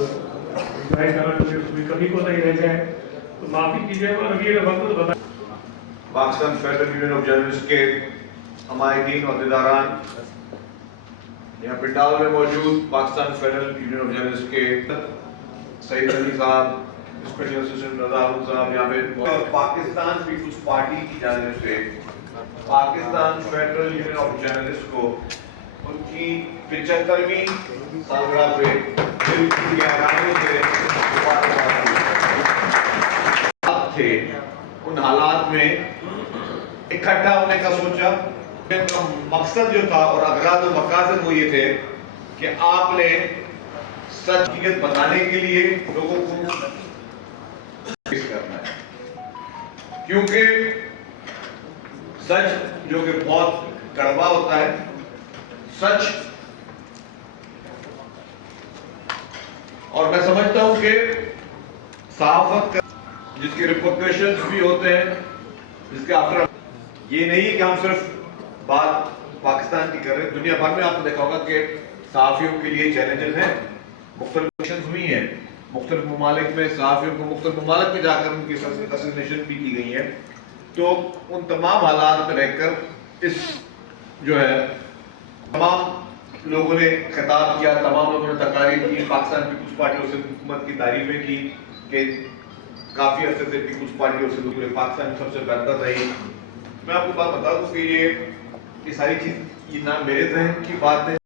Enjoy کرنا چاہیے، کبھی کو نہیں رہ جائے تو معافی کیجیے گا. ابھی وقت بتا Pakistan federal union of journalist کے عمائدین عہدیداران، یہاں پنڈال میں موجود Pakistan federal union of journalist کے سعید علی صاحب، اسپیشل اسسٹنٹ رضا ہارون صاحب، یہاں پہ پاکستان پیپلز پارٹی کی جانب سے Pakistan federal union of journalist کو ان کی 75ویں سالگرہ پہ دل کی گہرائیوں سے تھے. ان حالات میں اکٹھا ہونے کا سوچا. مقصد جو تھا اور اغراض و مقاصد وہ یہ تھے کہ آپ نے سچ حقیقت بتانے کے لیے لوگوں کو کرنا ہے، کیونکہ سچ جو کہ بہت کڑوا ہوتا ہے. سچ، اور میں سمجھتا ہوں کہ صحافت کا جس کے ریپرکشنز بھی ہوتے ہیں، جس کے آفر، یہ نہیں کہ ہم صرف بات پاکستان کی کر رہے ہیں. دنیا بھر میں آپ نے دیکھا ہوگا کہ صحافیوں کے لیے چیلنجز ہیں، مختلف ایکشنز ہوئی ہیں مختلف ممالک میں. صحافیوں کو مختلف ممالک میں جا کر ان کی اسسینیشن بھی کی گئی ہے. تو ان تمام حالات میں رہ کر اس جو ہے تمام لوگوں نے خطاب کیا، تمام لوگوں نے تقاریر کی. پاکستان پیپلز پارٹی اور سندھ حکومت کی تعریفیں کی کہ کافی عرصے سے پیپلز پارٹی اور سندھ حکومت پاکستان میں سب سے بہتر رہی. میں آپ کو بات بتا دوں کہ یہ ساری چیز یہ نہ میرے ذہن کی بات ہے.